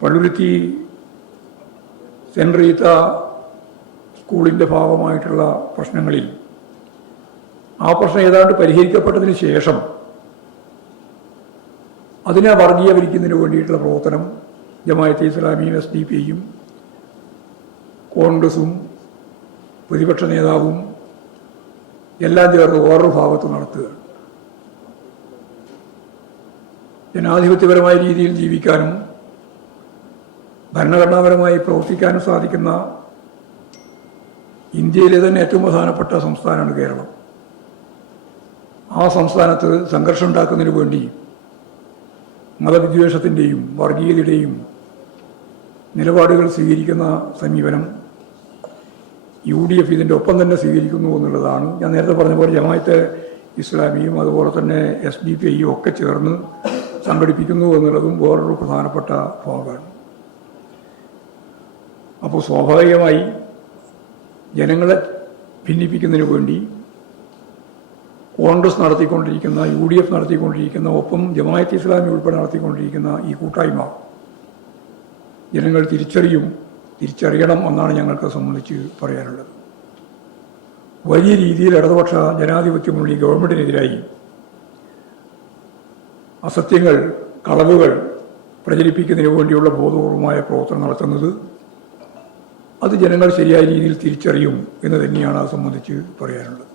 Palluruthy cent Reetha സ്കൂളിൻ്റെ ഭാഗമായിട്ടുള്ള പ്രശ്നങ്ങളിൽ ആ പ്രശ്നം ഏതാണ്ട് പരിഹരിക്കപ്പെട്ടതിന് ശേഷം അതിനെ വർഗീയവൽക്കുന്നതിന് വേണ്ടിയിട്ടുള്ള പ്രവർത്തനം ജമാഅത്തെ ഇസ്ലാമിയും SDP-യും കോൺഗ്രസും പ്രതിപക്ഷ നേതാവും എല്ലാം ചേർന്ന് വേറൊരു ഭാഗത്ത് നടത്തുക. ജനാധിപത്യപരമായ രീതിയിൽ ജീവിക്കാനും ഭരണഘടനാപരമായി പ്രവർത്തിക്കാനും സാധിക്കുന്ന ഇന്ത്യയിലെ തന്നെ ഏറ്റവും പ്രധാനപ്പെട്ട സംസ്ഥാനമാണ് കേരളം. ആ സംസ്ഥാനത്ത് സംഘർഷം ഉണ്ടാക്കുന്നതിന് വേണ്ടി മതവിദ്വേഷത്തിൻ്റെയും വർഗീയതയുടെയും നിലപാടുകൾ സ്വീകരിക്കുന്ന സമീപനം UDF ഇതിൻ്റെ ഒപ്പം തന്നെ സ്വീകരിക്കുന്നു എന്നുള്ളതാണ്. ഞാൻ നേരത്തെ പറഞ്ഞ പോലെ ജമാഅത്തെ ഇസ്ലാമിയും അതുപോലെ തന്നെ SDP-യും ഒക്കെ ചേർന്ന് സംഘടിപ്പിക്കുന്നു എന്നുള്ളതും വേറൊരു പ്രധാനപ്പെട്ട ഭാഗമാണ്. അപ്പോൾ സ്വാഭാവികമായി ജനങ്ങളെ ഭിന്നിപ്പിക്കുന്നതിന് വേണ്ടി കോൺഗ്രസ് നടത്തിക്കൊണ്ടിരിക്കുന്ന UDF നടത്തിക്കൊണ്ടിരിക്കുന്ന ഒപ്പം ജമാഅത്തെ ഇസ്ലാമി ഉൾപ്പെടെ നടത്തിക്കൊണ്ടിരിക്കുന്ന ഈ കൂട്ടായ്മ ജനങ്ങൾ തിരിച്ചറിയണം എന്നാണ് ഞങ്ങൾക്ക് സംബന്ധിച്ച് പറയാനുള്ളത്. വലിയ രീതിയിൽ ഇടതുപക്ഷ ജനാധിപത്യ മുന്നണി ഗവൺമെൻറ്റിനെതിരായി അസത്യങ്ങൾ, കളവുകൾ പ്രചരിപ്പിക്കുന്നതിന് വേണ്ടിയുള്ള ബോധപൂർവമായ പ്രവർത്തനം നടത്തുന്നത് അത് ജനങ്ങൾ ശരിയായ രീതിയിൽ തിരിച്ചറിയും എന്ന് തന്നെയാണ് അത് സംബന്ധിച്ച് പറയാനുള്ളത്.